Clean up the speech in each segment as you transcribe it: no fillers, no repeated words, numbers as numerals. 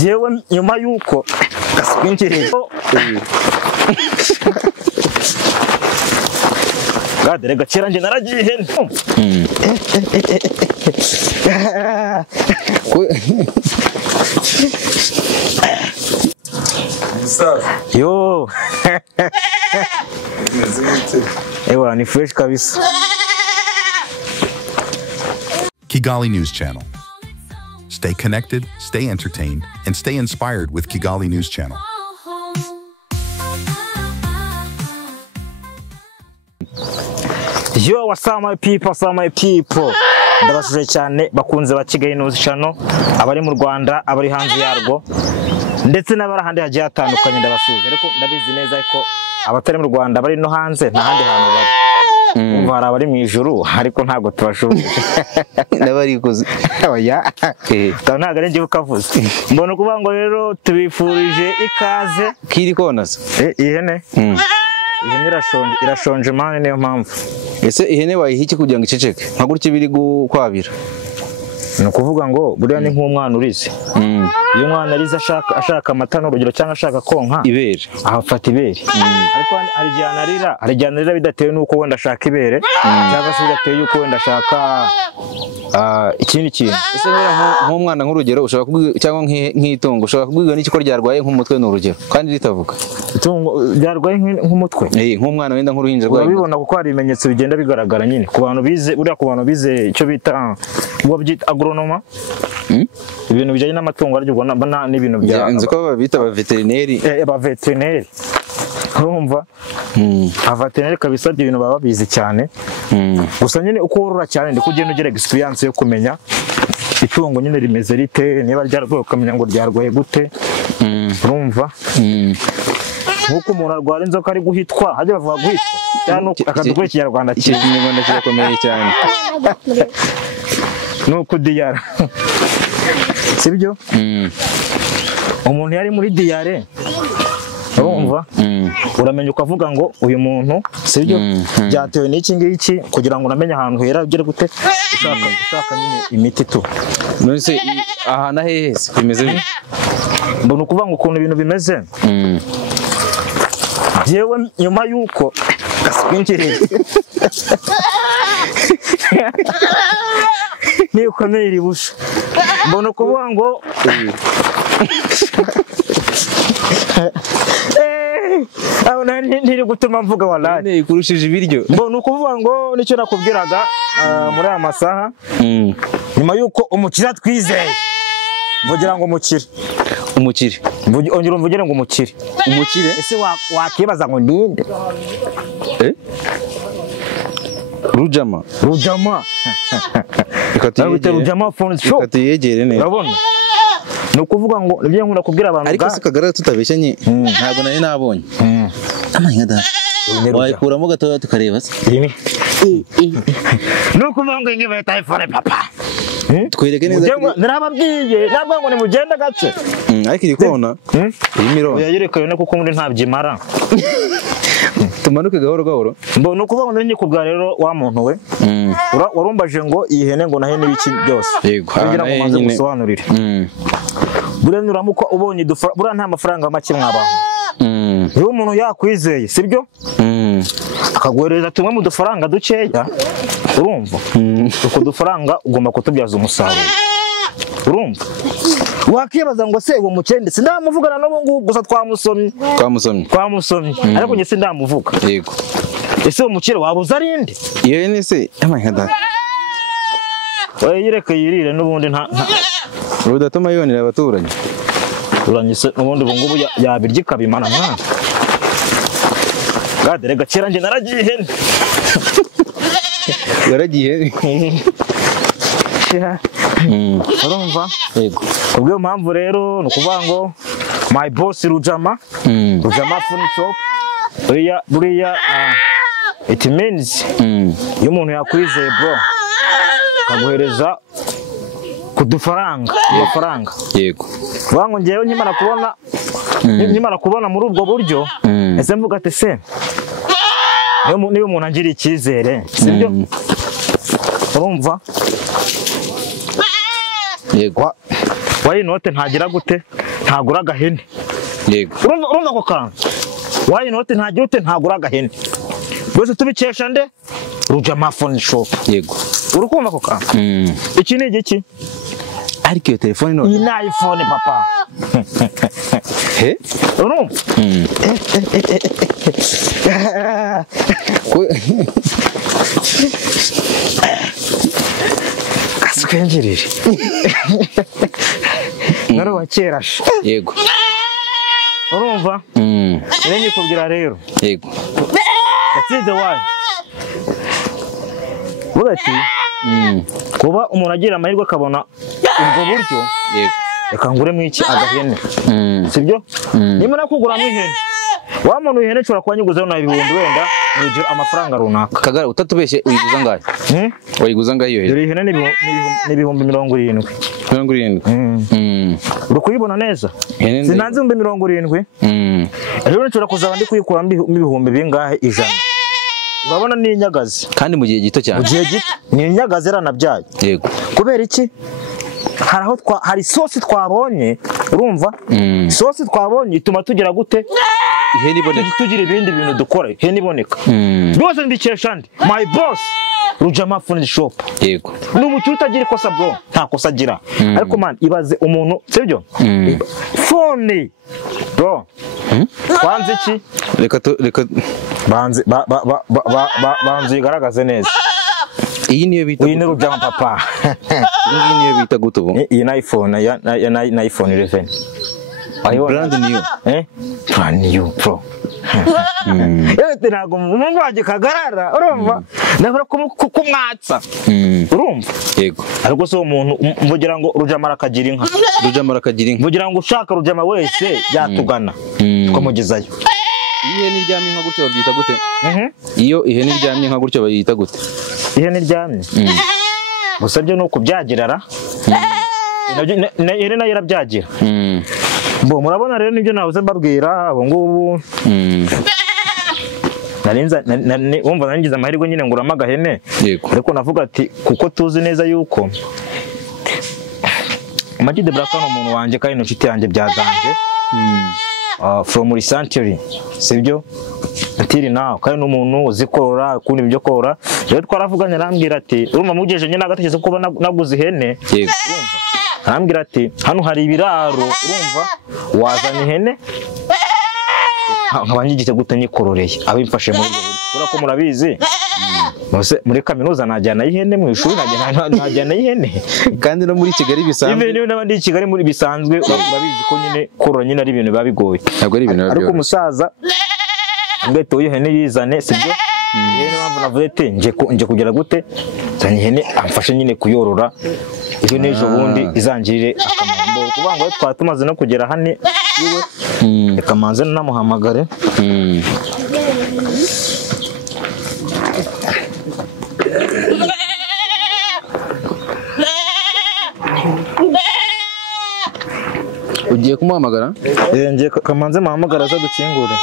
jewe nyuma yuko gaswinjiriye gadere gacira nje naragiye yo ewa ni fresh kabisa. Kigali News Channel. Stay connected, stay entertained, and stay inspired with Kigali News Channel. Yo, what's up my people? Ndabashuje cyane bakunze ba Kigali News Channel, abari mu Rwanda, abari hanze yarwo, ndetse n'abarahandi hagiye hatandukanye ndabasuje. Ariko ndabizi neza ko abatari mu Rwanda bari no hanze nta handi hantu bari. Umva abari mu ijuru ariko ntago tubashuje. Ndabarikoze. Oya. Ntago ari ngiye ukavuze. Mbona kuvuga ngo rero tubifurije ikaze Kiri konasa. Ihene. Ihene irashonje mane niyo mpamvu. Ese ihene wayihiki kugira ngo iceceke? Nka gutya biri gukwabira. No kuvuga ngo buriya ni nk'umwana urize. Iyo umwana arize ashaka amata n'urugero cyangwa ashaka konka ibere. Ahafata ibere. Ariko hari igihe anarira bidatewe nuko wenda ashaka ibere cyangwa se bidatewe yuko wenda ashaka ikindi kintu. Ese nk'umwana nk'urugero ushobora kuvuga cyangwa nk'itungo ushobora kuvuga n'iki ko ryarwaye nk'umutwe n'urugero kandi ritavuga. Itungo ryarwaye nk'umutwe. Nk'umwana wenda nk'uruhinja rwaye. Urabibona kuko hari ibimenyetso bigenda bigaragara nyine ku bantu bize uriya ku bantu bize icyo bita agronoma. Ibintu bijyanye n'amatungo aryo ubona n'ibintu bya nzi ko babita aba veterineri. Aba veterineri. Urumva? Abaveterineri kabisa ibintu baba bizi cyane. Gusa nyine uko worora cyane ndi kugenda ugira experience yo kumenya itungo nyine rimeze rite, niba ryarwaye ukamenya ngo ryarwaye gute. Urumva? Nkuko umuntu arwara inzoka ari guhitwa hajya bavuga guhitwa cyane akadukora ikinyarwanda cy'ikinyarwanda kirakomeye cyane. Nuko diyara. Sibyo? Umuntu yari muri diyare. Urumva? Uramenya ukavuga ngo uyu muntu sibyo byatewe n'iki ngiki kugira ngo unamenye ahantu hera ugere gute ushaka nyine imiti tu. None aha na hehe bimeze bite? Mbona ukuvuga ngo ukuntu ibintu bimeze. Jewe nyuma yuko gaswinjiriye ni ukomeye iribusha. Mbona ukuvuga ngo abona ntiri gutuma mvuga wallahi ikurushije ibiryo. Mbona ukuvuga ngo nicyo nakubwiraga muri aya masaha nyuma yuko umukira twizeye mvugira ngo umukire ongera umvugire ngo umukire ese wakibaza ngo ndinde Rujama Rujama phones shop ikatiyegere neza. Urabona no kuvuga ngo nibyo nkunda kubwira abantu ariko sikagarara tutabeshanye ntabwo nari nabonye amanya da wayikuramo gatoya tukareba se no kuvuga ngo ngiye iPhone papa twereke neza narababwiye nabwo ngo nimugenda gace ariko iri kona imiro yayerekanye no kuko muri ntabyimara tumanuke gahoro gahoro. Mbona ukuvuga ngo nyikubwa rero wa muntu we warumbaje ngo ihene ngo nahe n'ibiki byose kugira ngo maze gusobanurire. Buriya nuramuko ubonye buriya nta mafaranga make mwabaho. Iyo umuntu yakwizeye sibyo akaguhereza tumwe mu dufaranga dukeya urumva uko dufaranga ugomba kutubyaza umusaruro. Urumva wakibaza ngo se uwo mukende sindamuvugana n'ubu ngubu gusa twamusomye ariko nge sindamuvuga. Yego ese uwo mukire wabuza arinde iyo ni se amanya yireke yirire n'ubundi nta udatuma yonera abaturanyi uranyise n'ubundi ubu ngubu yabirya ikabimana mwana gadere gacira nje naragiye urumva. Yego kubwo mpamvu rero nukuvuga ngo my boss Rujama phone shop buriya it means iyo umuntu yakwizeye bro akaguhereza kudufaranga amafaranga. Yego bango ngewe nkimara kubona muri ubwo buryo ese mvuga ati se niyo umuntu angira icyizere sibyo urumva. Yego wayinote ntagira gute ntagura agahene. Yego. Urumva ko kantu. Why not ntagira ute ntagura agahene. Bose tubikesha nde? Rujama phone shop. Yego. Urukumva ko kantu. Iki ni igiki? Ariko iyo telefone none. Iyi iPhone papa. He? Urumva? Askenjirire. Naro wakera. Yego. Urumva? Renge kubwira rero. Yego. Yatsinze wayo. Burati. Kuba umuntu agira amahirwe akabona ubwo buryo. Yego. Reka nguremo iki agahene. Sibyo? Nimara kuguramo ihene. Wa muntu ihene cura kwanyiguzaho na ibihumbi wenda nujira amafaranga runaka. Kagara utatubeshe uyiguza ngahe? Uyiguza ngahe iyo? Dore ihene ni ibihumbi 70. 70. Uri kuyibona neza? Sinanze 70. Rero nshobora kuzaba ndi kuyikuramo ibihumbi bingahe 100. Urabona ni inyagazi kandi mu gihe gito cyane. Mu gihe gito ni inyagazi ranabyaye. Yego. Kubera iki? Hari sosi twabonye, urumva? Sosi twabonye ituma tugira gute? Ihene iboneka. Tugira ibindi bintu dukora, ihene iboneka. Byose mbikesha ndi. My boss Rujama phone shop. Yego. N'umucyo utagira ikosa bro, nta kosa agira. Ariko man ibaze umuntu, sibyo? Phone. Bro. Kwanze iki? Reka banze igaragaze neza. Iyi niyo bita. Iyi ni Rujama papa. Iyi niyo bita gute ubu? Iyi na iPhone na iPhone 11. Brand new. Brand new pro. Ntago umuntu waje kagarara urumva nabura kumwatsa urumva. Yego. Ariko so umuntu mvugira ngo Rujama arakagira inka. Rujama arakagira inka. Mvugira ngo ushaka Rujama wese yatugana twamugezayo. Iyo ihene iryamye nka gutyo babyita gute? Iyo ihene iryamye nka gutyo bayita gute? Ihene iryamye. Gusa byo nuko byagirara. Ihene nayo irabyagira. Bo murabona rero nibyo navuze mbabwira abo ngubu. Wumva nangize amahirwe nyine ngurama agahene. Ariko navuga ati kuko tuzi neza yuko Amagi the Black no umuntu wanje kandi n'inshuti yanjye byazanje. From recently sibyo until now kandi n'umuntu uzikorora kundi byo korora. Rero twaravuganye arambwira ati urumva mugeje nyine agatekerezo kuba naguze ihene. Yego. Arambwira ati hano hari ibiraro urumva wazana ihene nkabanyigite gute nyikororeye abimfashe muri bwo kura ko murabizi muri kaminuza najyana ihene mu ishuri najyana ihene kandi no muri Kigali bisanzwe niba n'abandi i Kigali muri bisanzwe babizi ko nyine korora nyine ari ibintu babigoye ntabwo ari ibintu ariko umusaza ngahita ihene yizane sibyo yene mpamvu navuze ati nje kugira gute zanye ihene amfashe nyine kuyorora iyo nejo bundi izangirire akamaro kuvuga ngo twatumaze no kugera hane iwe reka manze namuhamagare ugiye kumuhamagara ngiye kamanze muhamagara za dukingure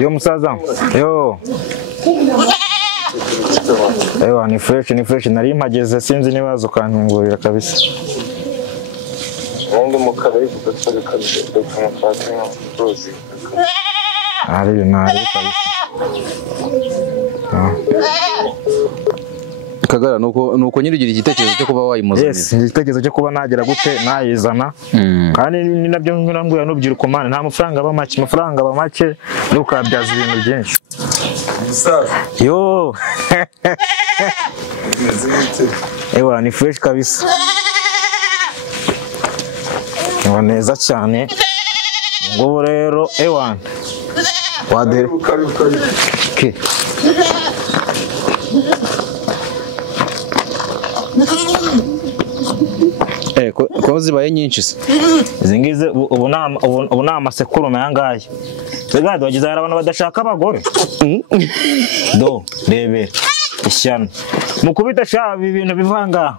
Yo musaza yo ewa ni fresh nari mpageze sinzi nibazo kankingurira kabisa Wongo mukabari kugatsaga kabisa kumufata n'uruzi ari nari kabisa Kagara nuko nyirigira igitekerezo cyo kuba wayimuzanira. Yes, igitekerezo cyo kuba nagera gute nayizana. Kandi ni nabyo nkirangura n'ubyiruko mane nta mafaranga ba make nukabyaza ibintu byinshi. Yo. Ewa ni fresh kabisa. Ewa neza cyane. Ngo rero ewa. Wadere. Okay. Ko zibaye nyinshi se izingize ubu na amasekuru nayangaye segado wagize abantu badashaka abagore do rebe ishyano mukubita shaba ibintu bivanga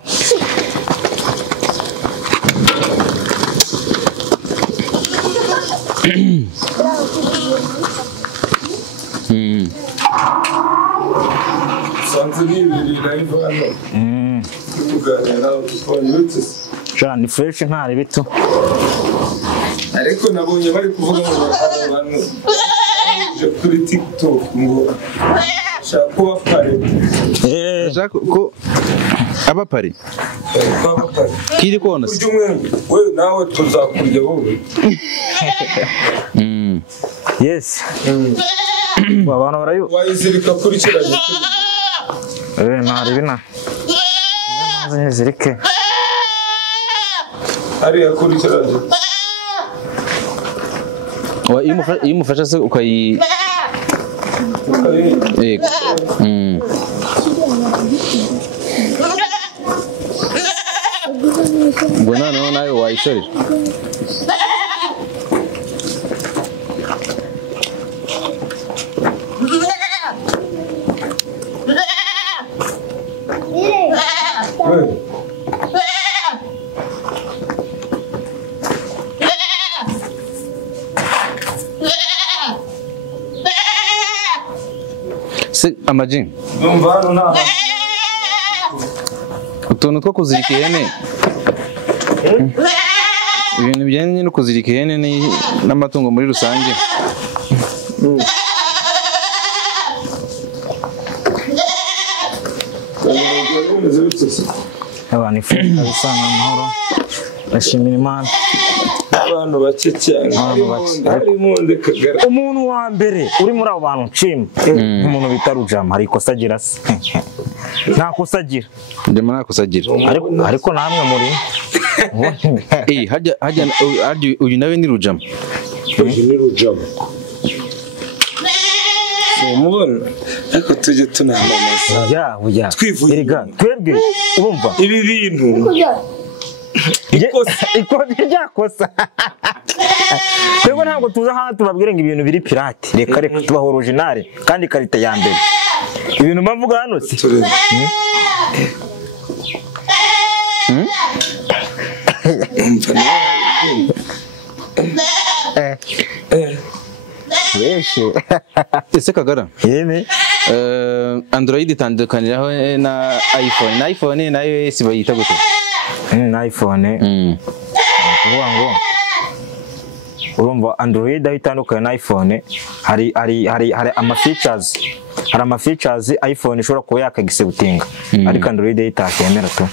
sanze n'ibiri live hano tuganira nawe twanyutse ni fresh ntari bito ariko nabonye bari kuvuga ngo abantu kuri TikTok ngo shaka kuba pare shaka ko aba pare kiri kona we nawe tuzakurya wowe yes abantu barayo wayizirika kuri kiranye ntari bina maze zirike ari kuri kiranye iyo umufasha se ukayi ngo noneho nawe wayishorera se amajini utuntu two kuzirika ihene ibintu bijyanye no kuzirika ihene n'amatungo muri rusange abantu ifuka bisanga amahoro bashimira Imana abantu bake cyane umuntu wa mbere uri muri abo bantu nshimye umuntu bita Rujama hari ikosa agira se nta kosa agira ndema nta kosa agira ariko namwe muri hajya uyu nawe ni Rujama umubona ariko tujye tunamamaza twivuga twebwe urumva ibi bintu ikosa ryakosa twebwe ntabwo tuza hano tubabwire ngo ibintu biri pirate reka tubaho original kandi karita ya mbere ibintu bavuga hano si ese Kagara Android itandukaniraho na iPhone na iOS bayita gute na iPhone kuvuga ngo urumva Android aho itandukanye na iPhone hari ama features iPhone ishobora kuba yakagisebutinga ariko Android itakemera tu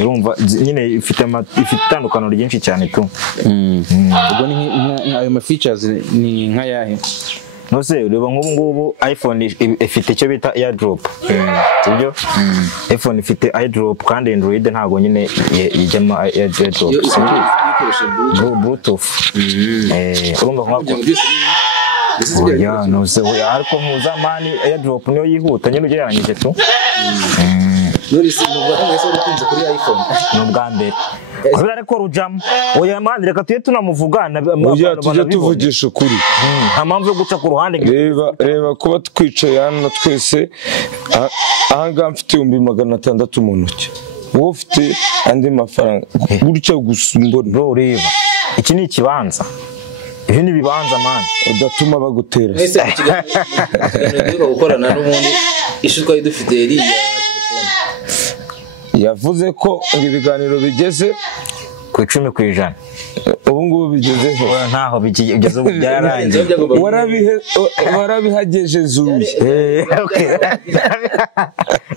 urumva nyine ifite itandukano ryinshi cyane tu ubwo ni ayo ma features ni nka yahe nose ureba ngubu iPhone ifite icyo bita AirDrop sibyo iPhone ifite AirDrop kandi Android ntago nyine ijyamo AirDrop Bluetooth urumva nkako ya nose ariko mpuzamani AirDrop niyo yihuta nyine ugereranyije tu nuri sinubwo twese urukunze kuri iPhone n'ubwa mbere kubera ariko Rujama oya mani reka tuye tunamuvugana tujye tuvugisha ukuri nta mpamvu yo guca ku ruhande reba kuba twicaye hano twese ahangaha mfite 600 mu ntoki wowe ufite andi mafaranga gutya gusa mbona reba iki ni ikibanza ibi ni ibibanza mani udatuma bagutera ese ikiganiro gukorana n'ubundi ishutwa idufite iriya telefone yavuze ko ibiganiro bigeze ku 10%. Ubu ngubu bigeze he? Ntaho bigeze ubu byarangiye. Warabihageje zuye.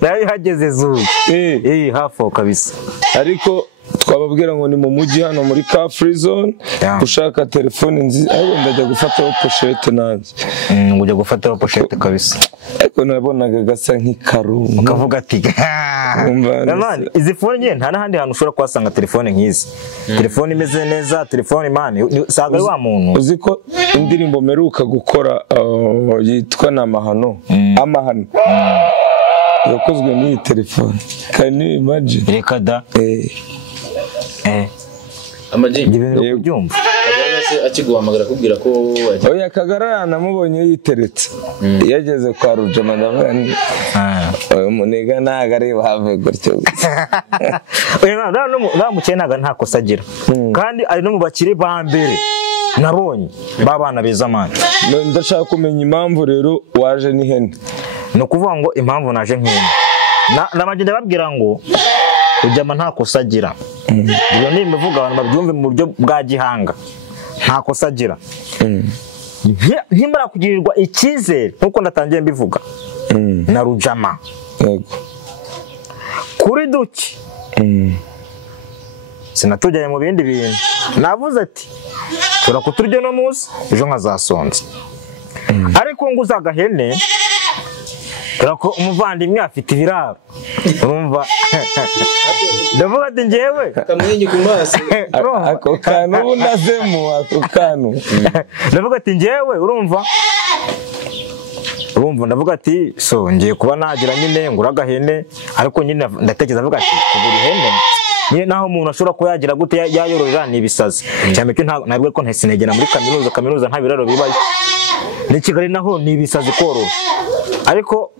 Narabihageze zuye. Hafo kabisa. Ariko twababwira ngo ni mu mujyi hano muri Car Free Zone ushaka telefone nziza aho ndajya gufataho pochette nanjye ngujya gufataho pochette kabisa ariko nabonaga gasa nk'ikarumu ukavuga ati man izi phone nta nahandi hantu ushobora kwasanga telefone nk'izi telefone imeze neza telefone man saga wa muntu uzi ko indirimbo meruka gukora yitwa n'amahano amahano yakozwe n'iyi telefone can you imagine reka da amajini ibintu kubyumva akiguhamagara kubwira ko oya Kagara namubonye yiteretse yageze kwa Rujama ndabani umunega nagare have gutyo oya namukenaga nta kosagira kandi ari no mu bakire ba mbere nabonye babana beza mani. Ndashaka kumenya impamvu rero waje n'ihene. No kuvuga ngo impamvu naje nk'ihene. Namagenda babwira ngo ujyama nta kosa agira. Iyo ni imivuga abantu babyumve mu buryo bwa gihanga. Nta kosa agira. Nkimara kugirirwa icyizere nkuko ndatangiye mbivuga. Na Rujama. Yego. Kuri duki. Sinatujyanye mu bindi bintu. Navuze ati tura kuturyo no muzi ejo nkazasonza. Ariko ngo uzagahene ko umuvandimwe afite ibiraro. Urumva ndavuga ati ngewe kamwenye ku maso ako kantu unazemo ako kantu. Ndavuga ati ngewe urumva ndavuga ati so ngiye kuba nagira nyine ngura agahene ariko nyine ndatekereza avuga ati kugura ihene nyine naho umuntu ashobora kuba yagira gute yayororera ni ibisazi cyane ko ntabwo ko ntesinegera muri kaminuza nta biraro bibaye ni Kigali naho ni ibisazi korora ariko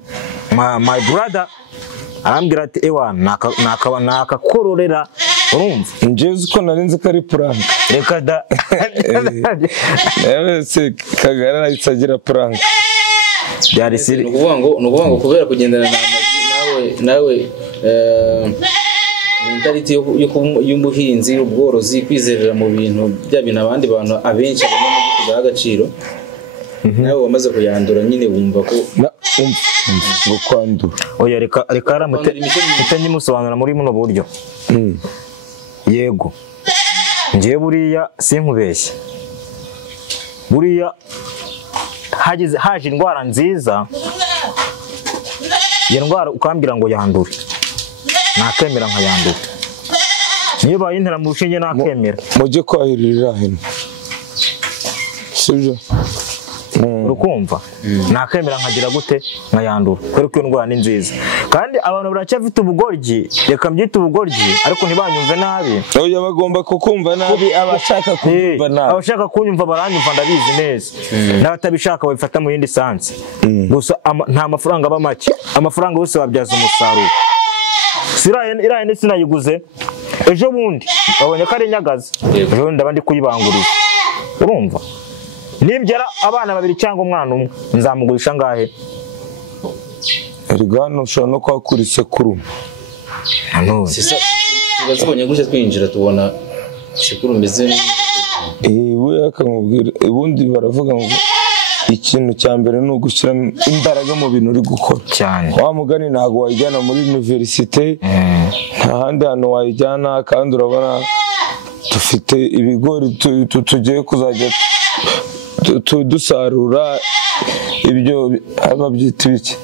my brother arambwira ati ewa nakakororera urumva njyewe ko narinze ko ari prank reka da se Kagara itsagira prank byari siri nukuvuga ngo kubera kugendana na Amag nawe mentality y'umuhinzi ubworozi kwizerera mu bintu bya bintu abandi bantu abenshi barimo kugaha agaciro nawe wamaze kuyandura nyine wumva ko ngo kwandura oya reka aramute nyimusobanura muri muno buryo yego ngiye buriya sinkubeshye buriya haje indwara nziza iyo ndwara ukambira ngo yandure nakemera nkayandura niyo bayintera mu rushinge nakemera mujye kwahirira hino sibyo urukumva nakemera nkagira gute nkayandura kubera ko iyo ndwara ni nziza kandi abantu baracyafite ubugoryi reka mbyite ubugoryi ariko ntibanyumve nabi oya bagomba kukumva nabi abashaka kunyumva nabi abashaka kunyumva baranyumva ndabizi neza n'abatabishaka babifata mu yindi sansi gusa nta mafaranga aba make amafaranga yose babyaza umusaruro iraye sinayiguze ejo bundi babonye ko ari nyagaza ejo bundi ndabandi kuyibangurira urumva nibyara abana babiri cyangwa umwana umwe nzamugurisha ngahe Rigano ushobora no kwakura isekuru sisa tubazibonye gutya twinjira tubona isekuru meze we akamubwira ubundi baravuga ngo ikintu cya mbere ni ugushyira imbaraga mu bintu uri gukora cyane wa mugani ntabwo wayijyana muri universite nta handi hantu wayijyana kandi urabona dufite ibigori tugiye kuzajya dusarura ibyo babyita ibiki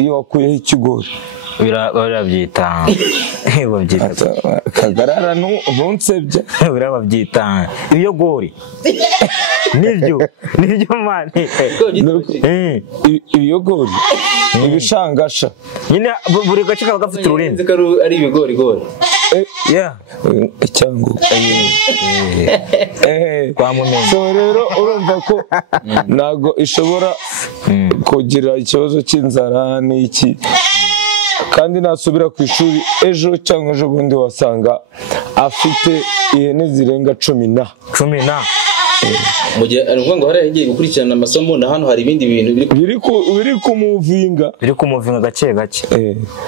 iyo wakuyeho ikigori birabyita Kagarara ntunsebye birababyita ibiyogori nibyo mani ibiyogori ibishangasha nyine buri gace kaba gafite ururimi ari ibigorigori cyangwa kwa Mumenyi so rero urumva ko ntago ishobora kugira ikibazo cy'inzara n'iki kandi nasubira ku ishuri ejo cyangwa ejo bundi wasanga afite ihene zirenga 10 mu gihe ari ngo hari yagiye gukurikirana amasomo na hano hari ibindi bintu biri kumuvinga gake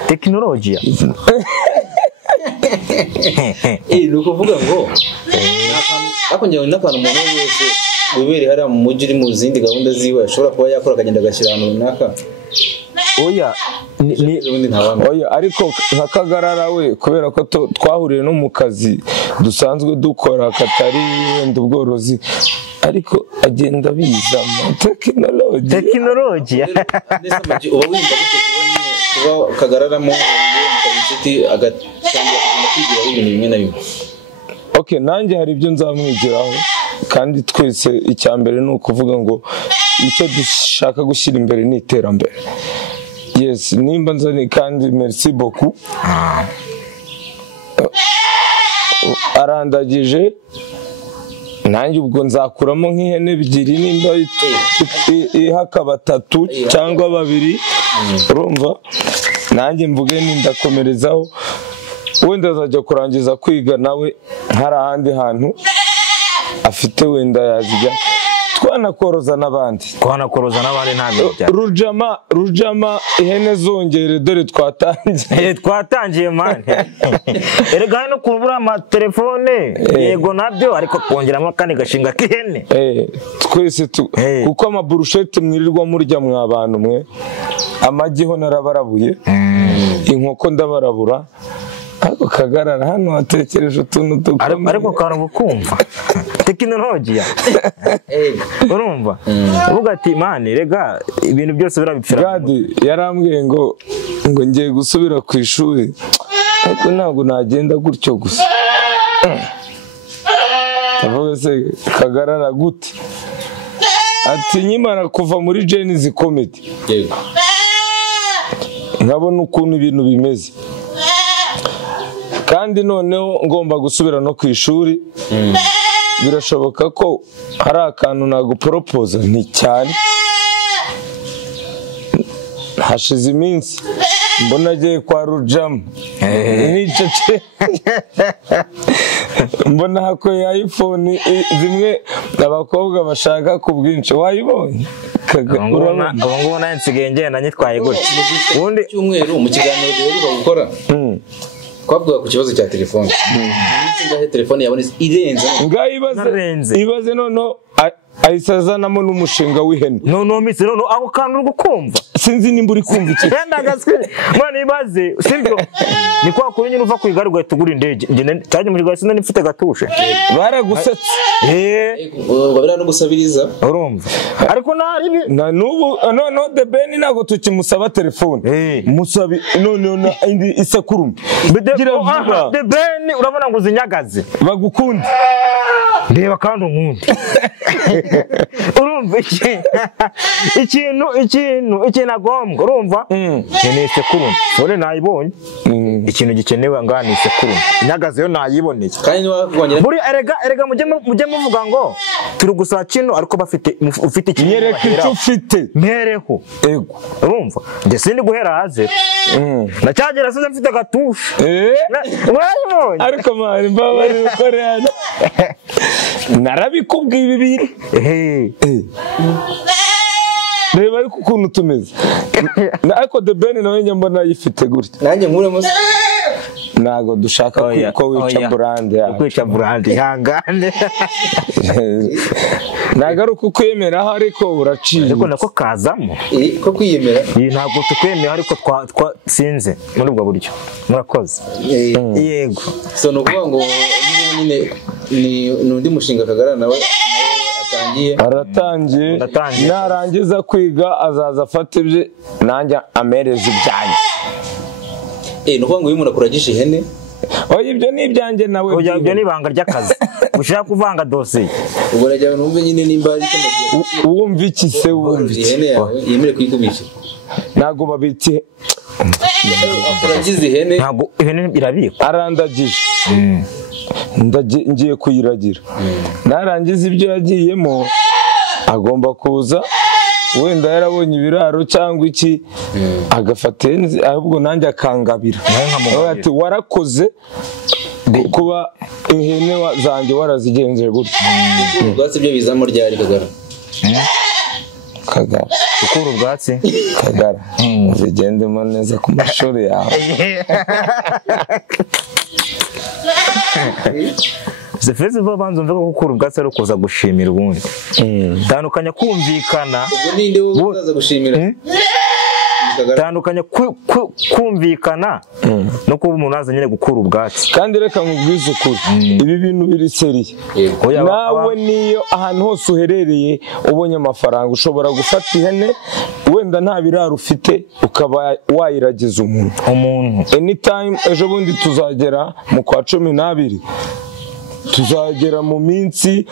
tekinolojiya ni ukuvuga ngo akongera n'akantu umuntu wese wibere hariya mu mujyi uri mu zindi gahunda ziwe ashobora kuba yakora akagenda agashyira ahantu runaka oya ariko nka Kagarara we kubera ko twahuriye no mu kazi dusanzwe dukora katari wenda ubworozi ariko agenda biza mu tekinolojiya uba wumva gute kuba Kagarara mu inshuti agatangira kwigira ibintu bimwe na bimwe nanjye hari ibyo nzamwigiraho kandi twese icya mbere ni ukuvuga ngo icyo dushaka gushyira imbere ni iterambere yes nimba nzani kandi merci beaucoup arandagije nanjye ubwo nzakuramo nk'ihene ebyiri nimba ihaka 3 cyangwa 2 urumva nanjye mvuge afite wenda yazijya twanakoroza n'abandi ntabwo rujama ihene zongere dore twatangiye mani erega no kubura amatelefone yego nabyo ariko kongeramo akandi gashinga k'ihene twese kuko amaburushete mwirirwa murya mwa bantu mwe amagi ho narabarabuye inkoko ndabarabura ariko kagarara hano watekereje utuntu dukomeye ariko kantu kumva tekinolojiya urumva uvuga ati mani rega ibintu byose birabipfira Gadi yarambwiye ngo ngiye gusubira ku ishuri ariko ntabwo nagenda gutyo gusa ndavuga se kagarara gute ati nyimara kuva muri Genius Comedy nkabona ukuntu ibintu bimeze kandi noneho ngomba gusubira no ku ishuri birashoboka ko hari akantu naguporopoza ni cyane hashize iminsi mbona agiye kwa Rujama nicece mbona hakoye iPhone zimwe abakobwa bashaka ku bwinshi wayibonye ubu nayo nsigaye ngenda nyitwaye gutya ubundi cyumweru mu kiganiro duheruka gukora twavuga ku kibazo cya telefone ngahe telefone yabonetse irenze ibaze noneho ayisazanamo n'umushinga w'ihene mitsi ako kantu uri gukumva sinzi nimba uri kumva iki mwana ibaze simbyo ni kwa kuri nyine uva ku igare ugahita ugura indege cyajya mu kigali sinari mfite gatushe baragusetse babira no gusabiriza urumva ariko na n'ubu no The Ben ntabwo tukimusaba telefone musabi none indi isekurume The Ben urabona ngo uzinyagaze bagukunda ndeba kandi unkundi urumva ikintu agombwa urumva ni isekurume ore nayibonye ikintu gikenewe ngaha ni isekurume inyagaze yo nayiboneye muri erega mujye muvuga ngo turi gusaba kino ariko ufite ikintu nyereka icyo ufite mpereho urumva njye sindi guhera haze nacyagera sinzi mfite gatushe wayibonye ariko mari mbabari ukorana narabikubwiye ibibiri reba ariko ukuntu tumeze ariko The Ben nawe nyambona yifite gutya nanjye nkuremo ntago dushaka ko wica brand ihangane ntago ari ukwemeraho ariko uraciye ariko nako kazamo ko kwiyemera ntabwo tukwemera ariko sinze muri ubwo buryo murakoze yego so no kuvuga ngo nyine ni undi mushinga Kagara nawe aratangiye narangiza kwiga azaza afata ibye nanjye amereza ibyanjye no kuvuga ngo uyu muntu akuragisha ihene ibyo ni ibyanjye nawe ibyo ni ibanga ry'akazi ushaka kuvanga dosiye ubwo rajya numve nyine nimba ari wumva iki se wumva iki ihene yawe yemere kuyikubisha ntago babiti akuragiza ihene ntago ihene irabikwa arandagije ngiye kuyiragira narangiza ibyo yagiyemo agomba kuza wenda yarabonye ibiraro cyangwa iki agafata ahubwo nanjye akangabira ati warakoze kuba ihene zanjye warazigenje gutya ubwatsi byo bizamo ryari Kagara ukura ubwatsi Kagara zigendemo neza ku mashuri yawe Zefezi vuba banzo mvuga ko gukura ubwatsi ari kuza gushimira ubundi tandukanya kumvikana ubwo ninde wo uzaza gushimira tandukanya kumvikana no kuba umuntu aza nyine gukura ubwatsi kandi reka nkubwize ukuri ibi bintu biri seriye nawe niyo ahantu hose uherereye ubonye amafaranga ushobora gufata ihene wenda nta biraro ufite ukaba wayiragiza umuntu anytime ejo bundi tuzagera mu kwa 12 tuzagera mu minsi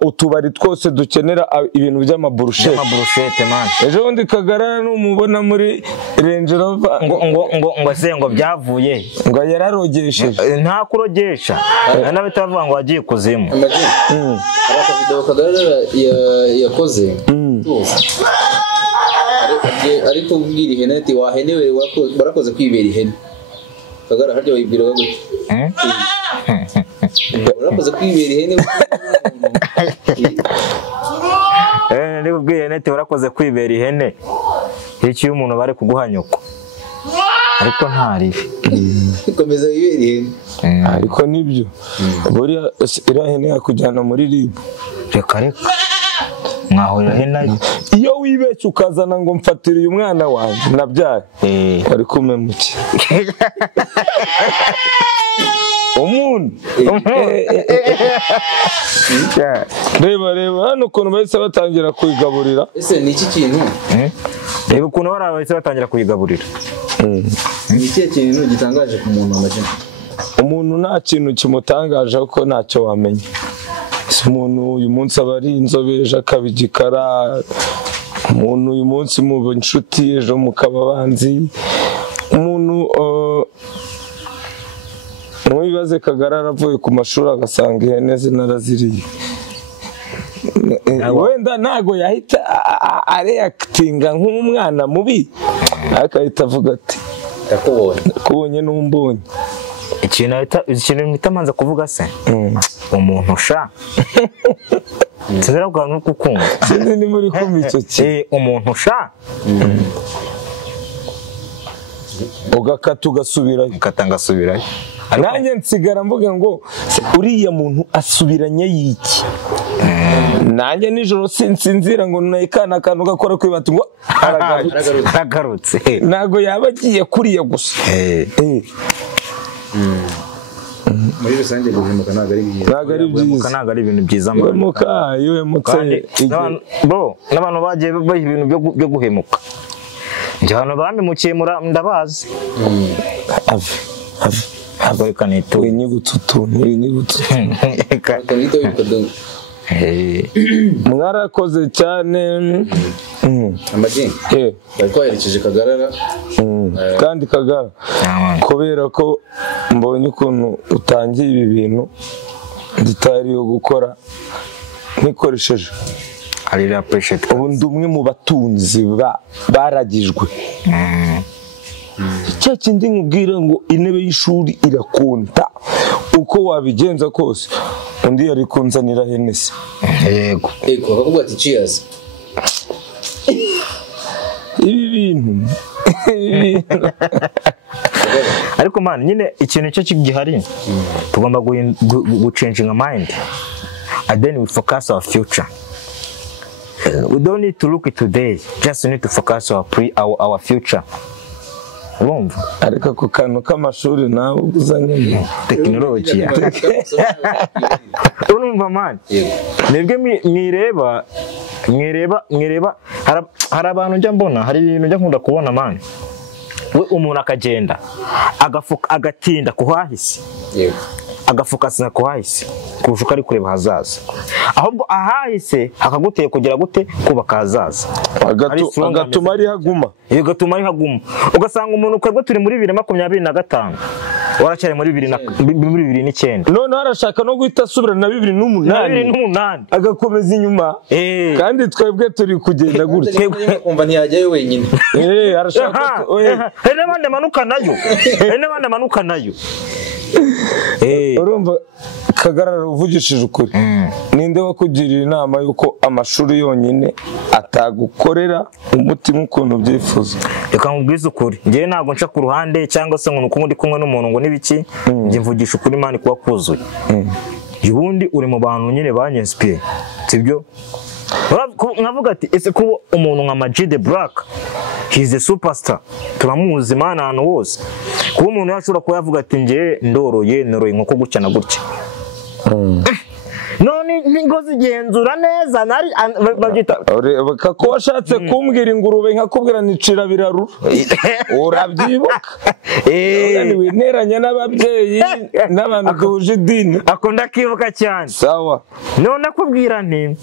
utubari twose dukenera ibintu by'amaburushete man ejo bundi Kagara numubona muri Range Rover ngo se ngo byavuye ngo yararogesheje nta kurogesha n'abitavuga ngo wagiye kuzimu ariko video Kagara yakoze ariko ubwira ihene ati wahenewe barakoze kwibera ihene Kagara haryo wibwira gute urakoze kwibera ihene ndikubwiye nete urakoze kwibera ihene iki umuntu bari kuguhanyuka ariko ntari komeza wibera ihene ariko nibyo buriya iriya hene yakujyana muri ribu reka mwahurira hene iyo wibeshye ukazana ngo mfatire uyu mwana wanjye nabyara wari kumemuke umuntu reba hano ukuntu bahise batangira kuyigaburira. Ese ni iki kintu reba ukuntu bahise batangira kuyigaburira. Ni iki kintu gitangaje ku muntu amajina? Umuntu nta kintu kimutangaje kuko ntacyo wamenya. Umuntu uyu munsi aba ari inzobe ejo akaba igikara, umuntu uyu munsi muba inshuti ejo mukaba abanzi, umuntu ntubibaze Kagara aravuye ku mashuri agasanga ihene ze naraziriye, wenda ntago yahita areakitinga nk'umwana mubi, akahita avuga ati ndakubonye n'umbonye. Ikintu mpita manza kuvuga se umuntu sha tuzera bwa nukukumva sinzi ni muri kumicyo ki umuntu sha ugakata ugasubirayo ukatangasubirayo. Nanjye nsigara mvuga ngo uriya muntu asubiranye yiki. Nanjye nijoro sinsinzira ngo nayikana akantu gakora kwibata ngo aragarutse, ntago yaba agiye kuriya gusa. Muri rusange guhemuka ntabwo ari byiza, ntabwo ari ibintu byiza. Guhemuka iyo uhemutse n'abantu bagiye baha ibintu byo guhemuka, njye abantu bamemukiye ndabazi. Ntabwo reka nito winyibututu mwarakoze cyane amajini bari kwaherekeje Kagarara kandi Kagara kubera ko mbonye ukuntu utangiye ibi bintu nditariyo gukora nikoresheje ubu ndi umwe mu batunzi baragijwe. Cya kindi nkubwira ngo intebe y'ishuri irakonta uko wabigenza kose, undi yari kunzanira Hennessy. Yego bakavuga ati cheers. Ibi bintu ariko man nyine ikintu cyo gihari tugomba guchanging mind and then we focus our future. We don't need to look at today, just need to focus our future. Urumva ariko ku kantu k'amashuri nawe uzanye tekinoloji urumva man nibwe mwireba hari abantu njya mbona, hari ibintu njya nkunda kubona man, we umuntu akagenda agatinda kuhahise agafukasina kuhahise kurusha uko ari kureba hazaza, ahubwo ahahise akaguteye kugira gute kubaka hazaza, agatuma ari haguma, ugasanga umuntu kwego turi muri 2025 waracyari muri 2009 none arashaka no guhita asubira na 2008 agakomeza inyuma, kandi twebwe turi kugenda gutya kumva ntiyajyayo wenyine. Arashaka hari n'abandi manuka nayo urumva Kagarara uvugishije ukuri, ninde wakugirira inama yuko amashuri yonyine atagukorera umutima ukuntu byifuza? Reka nkubwize ukuri, njyewe ntabwo nca ku ruhande cyangwa se ngo nuko ndi kumwe n'umuntu ngo nibiki, njye mvugisha ukuri Imana kuba kuzuye. Ubundi uri mu bantu nyine banyespiye, sibyo? Nkavuga ati ese ko umuntu nka Majid the Black, he's a superstar, turamuzi Imana ahantu hose, kuba umuntu yashobora kuba yavuga ati njye noroye inkoko gutya na gutya, none ningo zigenzura neza nari bagita ureka ko washatse kumbwira ingurube nkakubwira nicira birarura urabyibuka ni wineranya n'ababyeyi n'abantu duhuje idini akunda kibuka cyane. Sawa, none akubwira nti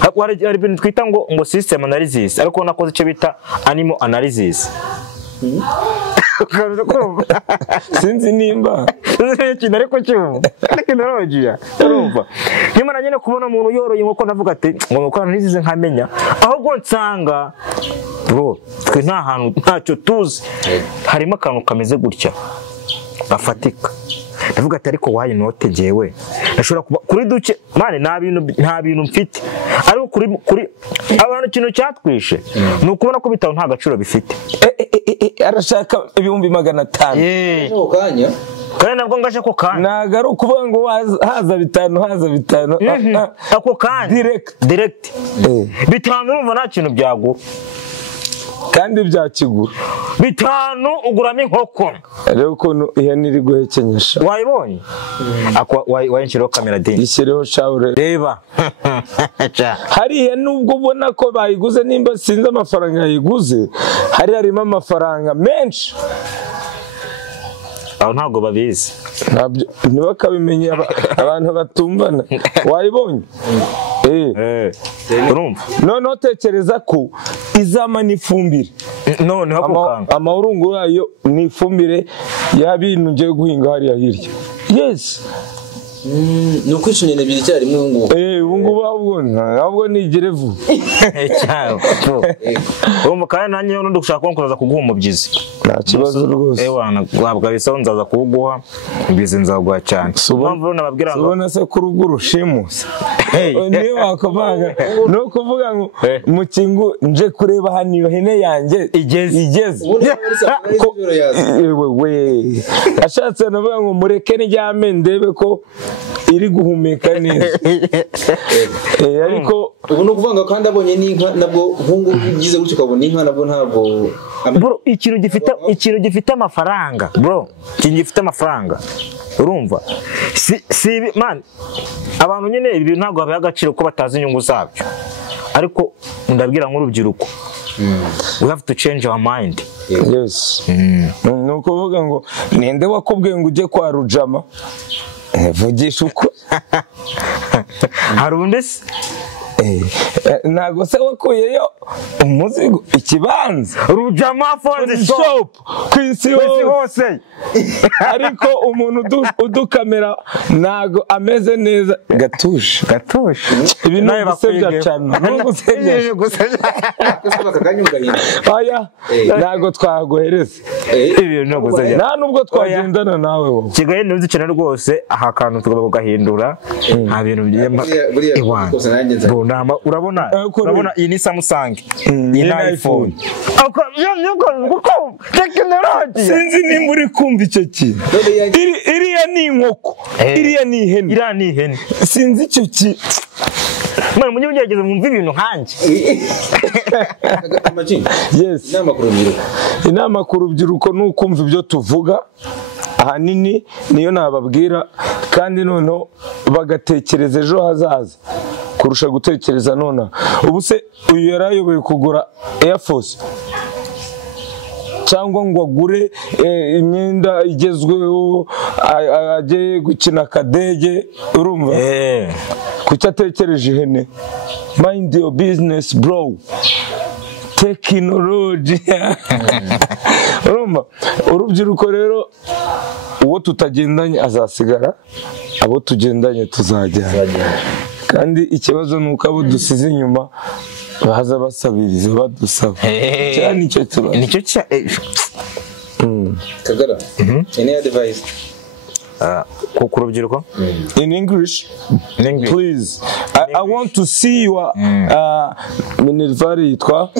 hari ibintu twita ngo system analysis, ariko nakoze icyo bita animal analysis. Sinzi nimba ikintu ariko cyumva tekinolojiya urumva nyuma nyine kubona umuntu yoroye inkoko navuga ati ngo nuko ntizize nkamenya, ahubwo nsanga bro twe nta hantu ntacyo tuzi, harimo akantu kameze gutya gafatika. ndavuga ati ariko why not jewe nashobora kuba kuri duke mane nta bintu mfite ariko kuri abantu kintu cyatwishe ni ukubona ko bitaho nta gaciro bifite arashaka ibihumbi 500 no kanya kandi nabwo ngashe ko kandi naga ari ukuvuga ngo haza bitanu ako kandi direct bitanu urumva nta kintu byagura kandi byakigura bitanu uguramo inkoko rero ukuntu ihene iri guhekenyesha wayibonye wayinshyireho kamera dini ishyireho shaure reba hariya nubwo ubona ko bayiguze nimba sinzi amafaranga yayiguze harimo amafaranga menshi aho ntabwo babizi ntibakabimenye abantu batumbana wayibonye urumva noneho tekereza ko izama n'ifumbire noneho amahurungu yayo ni ifumbire y'abintu ngiye guhinga hariya hirya yes ni ukwica inyoni ebyiri icyarimwe ubu ngubu ahubwo nigire vuba urumva kandi nanjye n'undi ushaka kuza kuguha umubyizi nta kibazo rwose wabwa bisaho nzaza kuwuguha umubyizi nzaguha cyane mpamvu nababwira ngo ubona se ku rugo rushimusa niyo wakuvanga ni ukuvuga ngo mu kingu nje kureba hano iyo hene yanjye igeze ashatse navuga ngo mureke ndyame ndebe ko iri guhumeka neza ariko ubu no kuvanga kandi abonye n'inka nabwo nk'ubu byize gutyo ukabona inka nabwo ntabwo bro ikintu gifite amafaranga bro ikintu gifite amafaranga urumva si man abantu nyine ibi ntabwo babiha agaciro ko batazi inyungu zabyo ariko ndabwira nk'urubyiruko we have to change our mind yes ni ukuvuga ngo ninde wakubwiye ngo ujye kwa Rujama vugisha uko hari undi se ntago se wakuyeyo umuzigo ikibanza Rujama Fonzi shop ku isi hose ariko umuntu udukamera ntago ameze neza gatushe ibi ni gusebya cyane aya ntago twaguhereza ibi no gusebya nta nubwo twagendana nawe wowe kigaye ntuzi cyane rwose aha kantu tugomba kugahindura nta bintu urabona iyi ni Samsung iyi ni iPhone sinzi nimba uri kumva icyo kintu iriya ni inkoko iriya ni ihene sinzi icyo kintu mwana mujye mugerageza mwumve ibintu nkanjye yes inama ku rubyiruko ni ukumva ibyo tuvuga ahanini niyo nababwira kandi noneho bagatekereza ejo hazaza kurusha gutekereza nona ubu se uyu yarayoboye kugura Air Force cyangwa ngo agure imyenda igezweho ajye gukina akadege urumva kuki atekereje ihene mind your business bro technology urumva urubyiruko rero uwo tutagendanye azasigara abo tugendanye tuzajyana kandi ikibazo ni uko abo dusize inyuma baza basabiriza badusaba cyane nicyo kibazo nicyo cya Kagara any advice ku rubyiruko in English please I want to see your minervari yitwa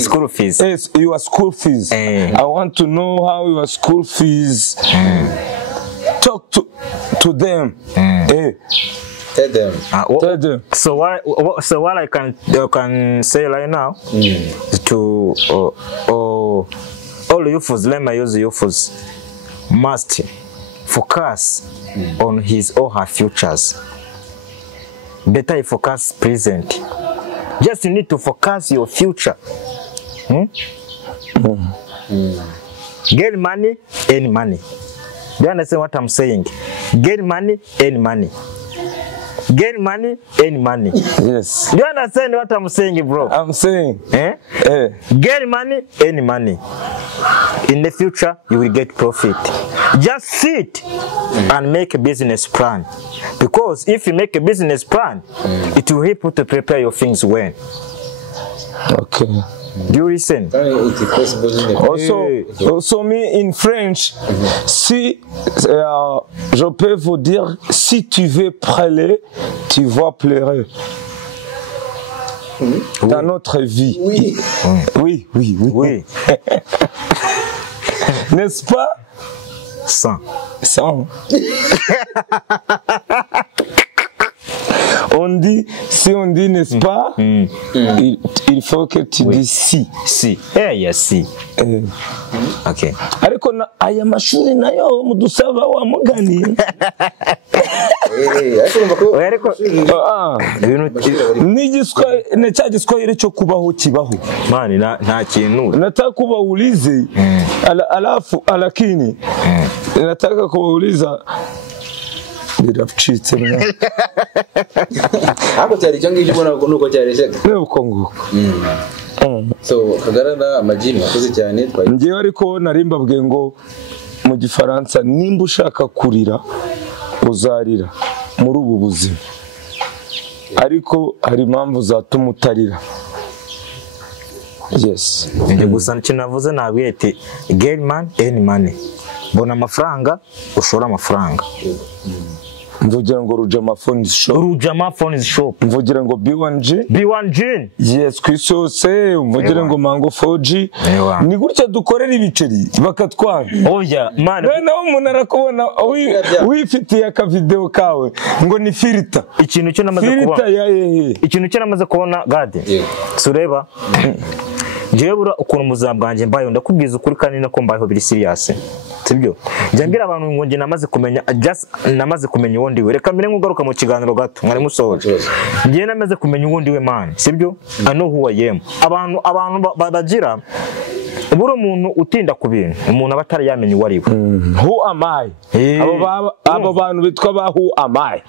school fees. Yes, your school fees. I want to know how your school fees talk to them. Tell them. Tell them. So what I can say right now to all youths, let me use youths, must focus on his or her futures. Better you focus present. Just you need to focus your future. Get money, earn money. Do you understand what I'm saying? Get money, earn money. Get money, earn money. Yes. Do you understand what I'm saying, bro? I'm saying. Get money, earn money. In the future, you will get profit. Just sit and make a business plan. Because if you make a business plan, it will help you to prepare your things well. Okay. Do you listen? Also me in French, si je peux vous dire, si tu veux pleurer, tu vas pleurer. Dans notre vie. Oui. Oui, oui, oui. Oui. N'est-ce pas? 100. 100. Si on dit n'est-ce pas, il faut que tu dises si. Si. Ya si. Okay. Ariko aya mashuri nayo mudusaba wa mugani. Ariko ni cya giswahili cyo kubaho kibaho. Mani nta kintu. Nataka kubaulize alafu lakini nataka kubauliza biracitse mwa. Hapo cyari cyo ngije ubona nuko cyari shaka. Nuko nguko. So Kagarara amajini akoze cyane twaye. Ngiye ariko narimbabwe ngo mu gifaransa nimba ushaka kurira uzarira muri ubu buzima. Ariko hari impamvu zatuma utarira. Yes. Nje gusa navuze nabwiye ati get man any money. Bona amafaranga ushora amafaranga. Mvugira ngo Rujama Phone Shop. Rujama Phone Shop. Mvugira ngo B1G. B1G. Yes, kwisose. Mvugira ngo Mango 4G. Ni gutya dukorera ibiceri bakatwara. Oya, man. Naho umuntu arakubona wifitiye aka video kawe ngo ni filter. Ikintu cyo namaze kubona. Filter ya Ikintu cyo namaze kubona gade. Sureba. Jewe bura ukuntu muzaba bwanjye mbayo ndakubwiza ukuri kandi nako mbayeho biri serious. Sibyo njambira abantu ngo nge namaze kumenya namaze kumenya uwo ndiwe reka mbere ngugaruka mu kiganiro gato mwari musohoje nge namaze kumenya uwo ndiwe man sibyo I know who I am abantu bagira ubura umuntu utinda ku bintu umuntu abatari yamenye uwo ariwe who am I abo bantu bitwa ba who am I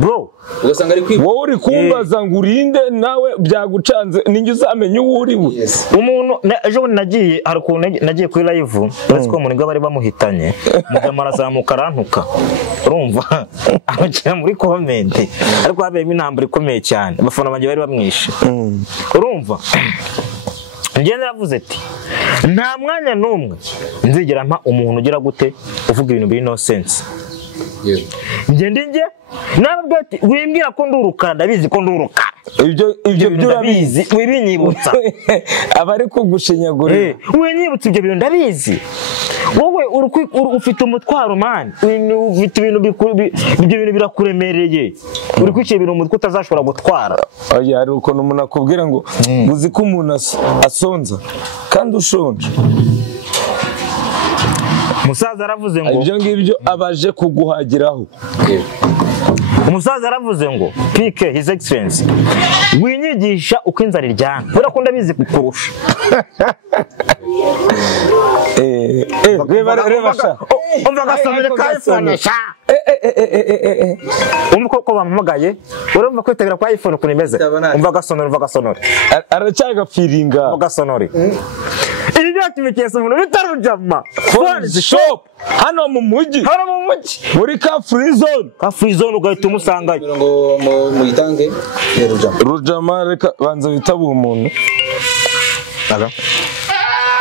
bro ugasanga ari wowe uri kumbaza ngo urinde nawe byagucanze ninjye uzamenye uwo uriwe umuntu ejo nagiye hari ukuntu nagiye kuri live uretse ko umuntu bari bamuhitanye mujama arazamuka arantuka urumva abakira muri comment ariko habeyemo intambara ikomeye cyane abafana banjye bari bamwishe urumva njye navuze ati nta mwanya numwe nzigera mpa umuntu ugira gute uvuga ibintu biri no sense njye nabwo ati wimbwira ko nduruka ndabizi ko nduruka ibyo ndabizi wibinyibutsa abari kugushinyagura winyibutsa ibyo bintu ndabizi wowe ufite umutwaro man ufite ibyo bintu birakuremereye uri kwica ibintu umutwe utazashobora gutwara oya ari uko umuntu akubwira ngo uzi ko umuntu asonza kandi ushonje umusaza aravuze ngo ibyo ngibyo abaje kuguhagiraho umusaza aravuze ngo pike his excellence winyigisha uko inzara iryana kubera ko ndabizi kukurusha reba sha umva gasomere ka iPhone sha umva ko bampamagaye urumva kwitabira kwa iPhone ukuntu imeze umva gasonore aracyagafiringa umva gasonore ibi byatubikese umuntu bitarujama Phone Shop hano mu mujyi muri ka free zone ugahita umusangayo ngo mu itange Rujama reka banza bitaba umuntu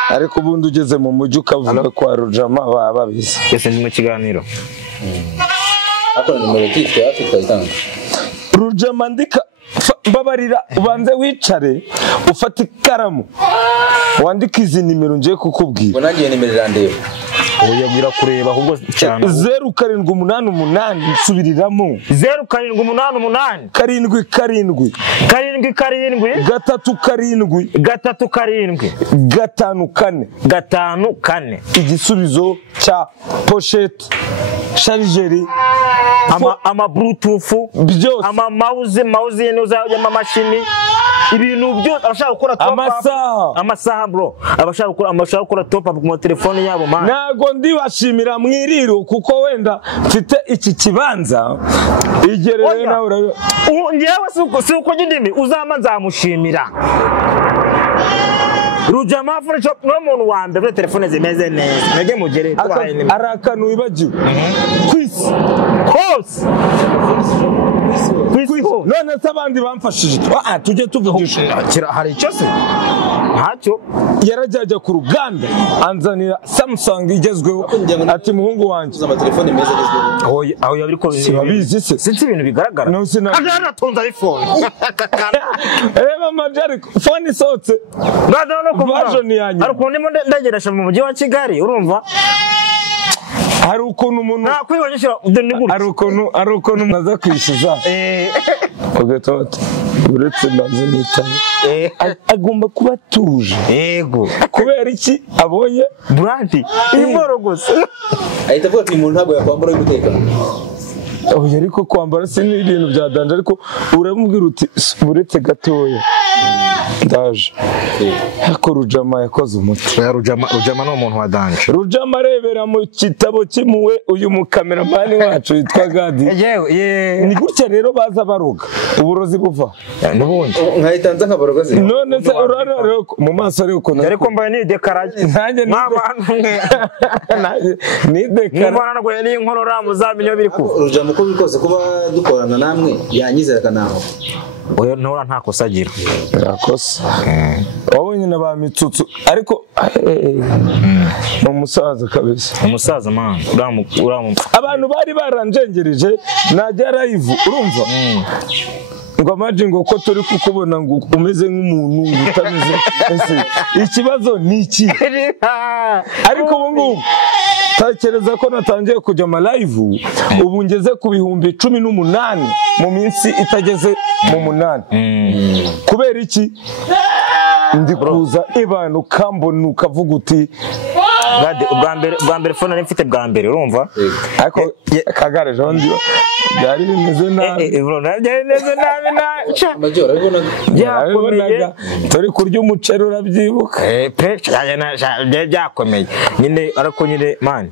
ariko ubundi ugeze mu mujyi ukavuga kwa Rujama babizi yese ndi mu kiganiro akora nimero kitwe afite itanga Rujama ndika mbabarira ubanze wicare ufata ikaramu wandika izi nimero ngiye kukubwira ngo nagiye nimero irandeba uyabwira kureba ahubwo cyane 0788 subiriramo 0788 karindwi gatanu kane igisubizo cya pochette chargeri ama bluetooth byose ama mouse y'ama mashini ibintu byose abashaka gukora top amasaha bro abashaka gukora top up ku telefone yabo man nago ndibashimira mwiriro kuko wenda mfite iki kibanza igereye nawe urayo ngewe si uko ndimi uzama nzamushimira Rujama Phone Shop no muntu wa mbere telefone zimeze neza nege mugere twaye ni arakanu wibagiwe kwisi kose kwisiho none se abandi bamfashije tujye tuvugisha hari icyo se ntacyo yarajyaje ku ruganda anzanira Samsung igezweho ati muhungu wanjye amatelefone meza agezweho aho yabiri ko sibabizi se sinzi ibintu bigaragara no sina agaratonza iPhone reba majari phone isotse version yanyu ariko ndimo ndageresha mu mujyi wa Kigali urumva hari ukuntu umuntu nakwibonyesha hari ukuntu maza kwishyuza ugatota uretse maze nitaye agomba kuba tuje yego kubera iki abonye brandi imoro gusa ahita avuga ati umuntu ntabwo yakwambara umutekano ariko kwambara si n'ibintu bya danje ariko uramubwira uti uretse gatoya ndaje ko Rujama yakoze umuti Rujama no umuntu wa danje Rujama arebera mu kitabo kimuwe uyu mukameramani wacu yitwa Gadi ni gutya rero baza baruga uburozi buva nubundi nkayitanza nkaborogoze none se urara mu maso ari uko ariko mbaye ni dekaraje nanjye n'abantu ni dekara mwana nagoye ni inkorora muzamenyo biri kuva Rujama uko bikoze kuba dukorana namwe yanyizera kanaho oyo ntora nta kosa agira yakosa wabonye na ba mitsutsu ariko umusaza kabisa umusaza man uramu abantu bari baranjengereje najya live urumva ngo amajingo ko turi kukubona ngo umeze nk'umuntu utameze ikibazo ni iki ariko ubu ngubu takereza ko natangiye kujya ma live ubu ngeze ku bihumbi 18 mu minsi itageze mu 8 kubera iki ndi kuza ibanu kambona ukavuga uti Gade ubwa mbere phone ari mfite bwa mbere urumva ariko kagare jondi byari bimeze nabi bro byari bimeze nabi majora byakomeye turi kurya umuceri urabyibuka byakomeye nyine ariko nyine man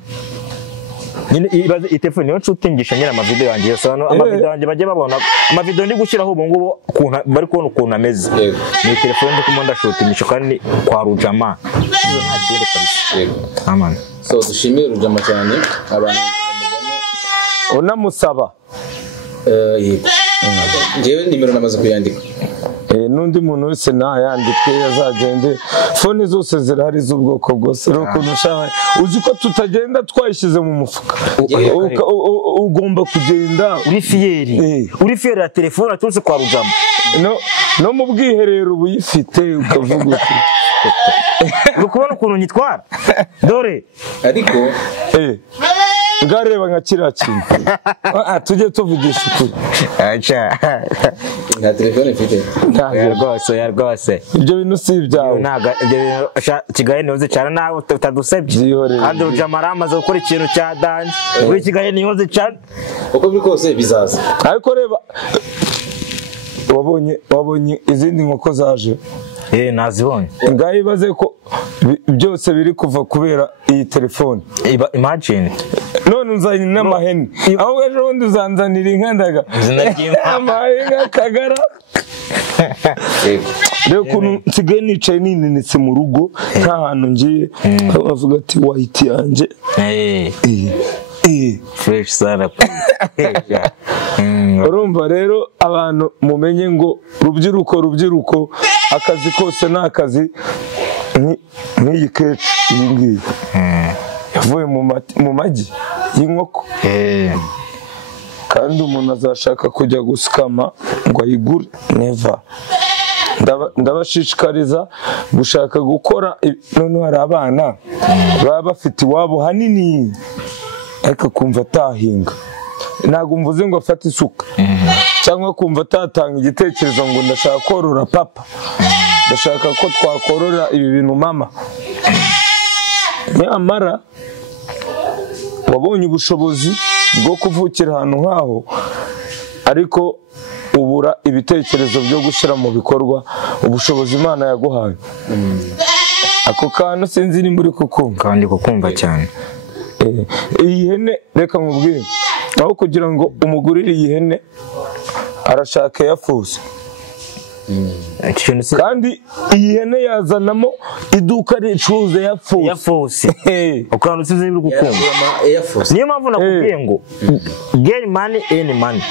nyine ibaze itelefone niyo nshutingisha nyine amavideo yanjye yose amavideo yanjye bajye babona amavideo ndi gushyiraho ubu ngubu bari kubona ukuntu ameze ni telefone ndi kumwe ndashutingisha kandi kwa Rujama aman so dushimire Rujama cyane abantu unamusaba ngewe nimero namaze kuyandika n'undi muntu wese ntayandike yazagende fone zose zirahari z'ubwoko bwose rero ukuntu ushaka uzi ko tutagenda twayishyize mu mufuka ugomba kugenda uri fiyeri ya telefone aturutse kwa Rujama no mu bwiherero uba uyifite ukavuga uti uri kubona ukuntu nyitwara dore ariko ngareba nka kiriya kintu tujye tuvugisha ukuri nta telefone mfite rwose ibyo bintu si ibyawe Kigali nihoze cyane nawe utadusebye kandi Rujama aramaze gukora ikintu cya danje uri Kigali nihoze cyane uko biri kose bizaza ariko reba wabonye izindi nkoko zaje nazibonye ngaho ibaze ko byose biri kuva kubera iyi telefone imagine none uzanye n'amahene aho ejo bundi uzanzanira inka ndaga amahene akagara rero ukuntu nsigaye nicaye ninenetse mu rugo nta hantu ngiye bavuga ati wayiti yanjye fresh sana urumva rero abantu mumenye ngo rubyiruko akazi kose ni akazi nk'iyi keke iyi ngiyi yavuye mu magi y'inkoko kandi umuntu azashaka kujya gusikama ngo ayigure neva ndabashishikariza gushaka gukora noneho hari abana baba bafite iwabo hanini ariko kumva atahinga ntabwo mvuze ngo afate isuka cyangwa kumva atatanga igitekerezo ngo ndashaka korora papa ndashaka ko twakorora ibi bintu mama nyamara wabonye ubushobozi bwo kuvukira ahantu nk'aho ariko ubura ibitekerezo byo gushyira mu bikorwa ubushobozi Imana yaguhaye ako kantu sinzi ni muri kukumva kandi kukumva cyane iyi hene reka nkubwire aho kugira ngo umugurire iyi hene arashaka yafuze kandi iyi hene yazanamo iduka ricuruza yafuze ukantu usize biri gukumva niyo mpamvu nakubwiye ngo get money any money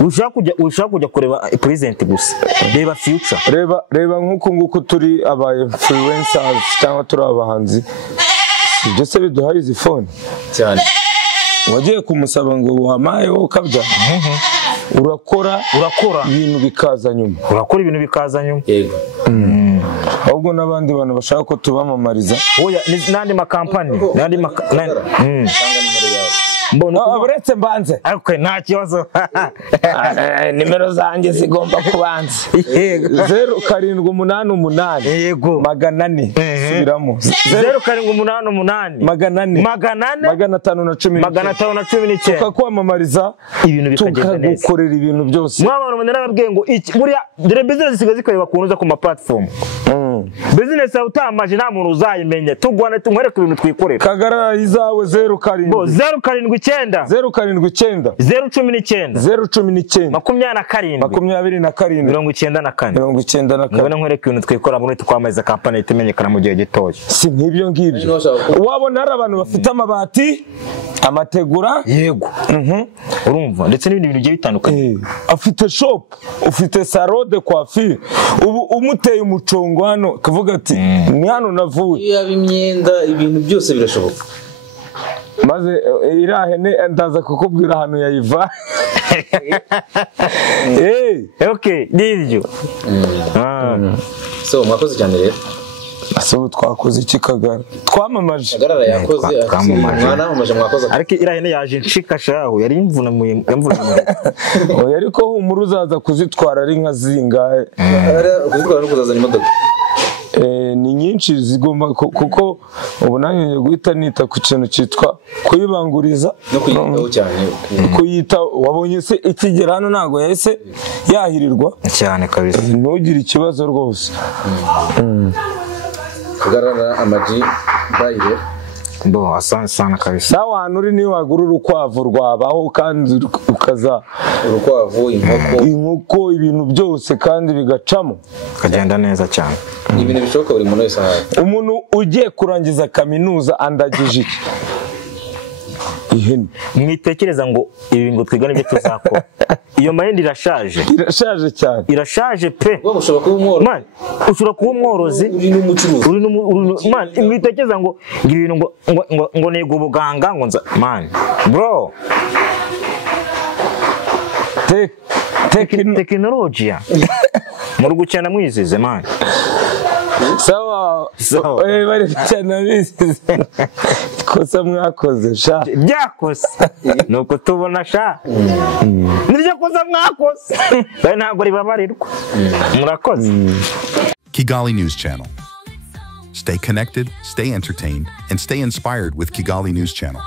ushaka kujya kureba present gusa reba future reba nk'uko turi aba influencers cyangwa turi abahanzi ibyo se biduhaye izi phone cyane wagiye kumusaba ngo wamaye wowe ukabya urakora ibintu bikaza nyuma yego ahubwo n'abandi bantu bashaka ko tubamamariza oya n'andi makampani uretse mbanze ariko nta kibazo nimero zanjye zigomba kubanza 0788 yego 400 subiramo 0788 519 tukakwamamariza ibintu bikagenda neza tukagukorera ibintu byose mwabana umuntu arababwiye ngo buriya dore business zisigaye zikorera kunuza ku ma platform business yawe utamaje nta muntu uzayimenya tugwana tumwereka ibintu twikorera kagarara izawe 07 079 019 019 24 nkwereka ibintu twikora muri twameza kampani itumenyekana mu gihe gitoya si nk'ibyo ngibyo wabona hari abantu bafite amabati amategura yego urumva ndetse n'ibindi bintu bigiye bitandukanye afite shop ufite salon de coiffure ubu umuteye umucongo hano kavuga ati ni hano navuye yaba imyenda ibintu byose birashoboka maze irahene ndaza kukubwira hano yayiva okay nibyo so mwakoze cyane rero so twakoze iki Kagara twamamaje Kagara yakoze mwakoze ariko irahene yaje nshika shaho yari imvuna oya ariko humura uzaza kuzitwara ari nka zingahe kuzitwara no kuzazana imodoka ni nyinshi zigomba kuko ubu nanjye guhita nita ku kintu cyitwa kuyibanguriza no kuyitaho cyane kuyita wabonye se ikigera hano ntago yahise yahirirwa cyane kabisa ntugire ikibazo rwose Kagarara Amaji bayire asante sana kabisa sawa hano uri niyo wagura urukwavu rwabaho kandi ukaza urukwavu inkoko ibintu byose kandi bigacamo kagenda neza cyane ni ibintu bishoboka buri muntu wese umuntu ugiye kurangiza kaminuza andagije iki ihene mwitekereza ngo ibi ngo twigane ibyo tuzakora iyo mayindi irashaje cyane irashaje pe ushobora kuba umworozi uri n'umucuruzi mwitekereza ngo ibintu ngo nego ubuganga ngo nza bro tekinolojiya muri gukena mwizize sawa bari cyane bizize kosa mwakoze sha byakoze nuko tubona sha niryo kosa mwakoze bari ntabwo ribabarirwa murakoze Kigali News Channel. Stay connected, stay entertained, and stay inspired with Kigali News Channel.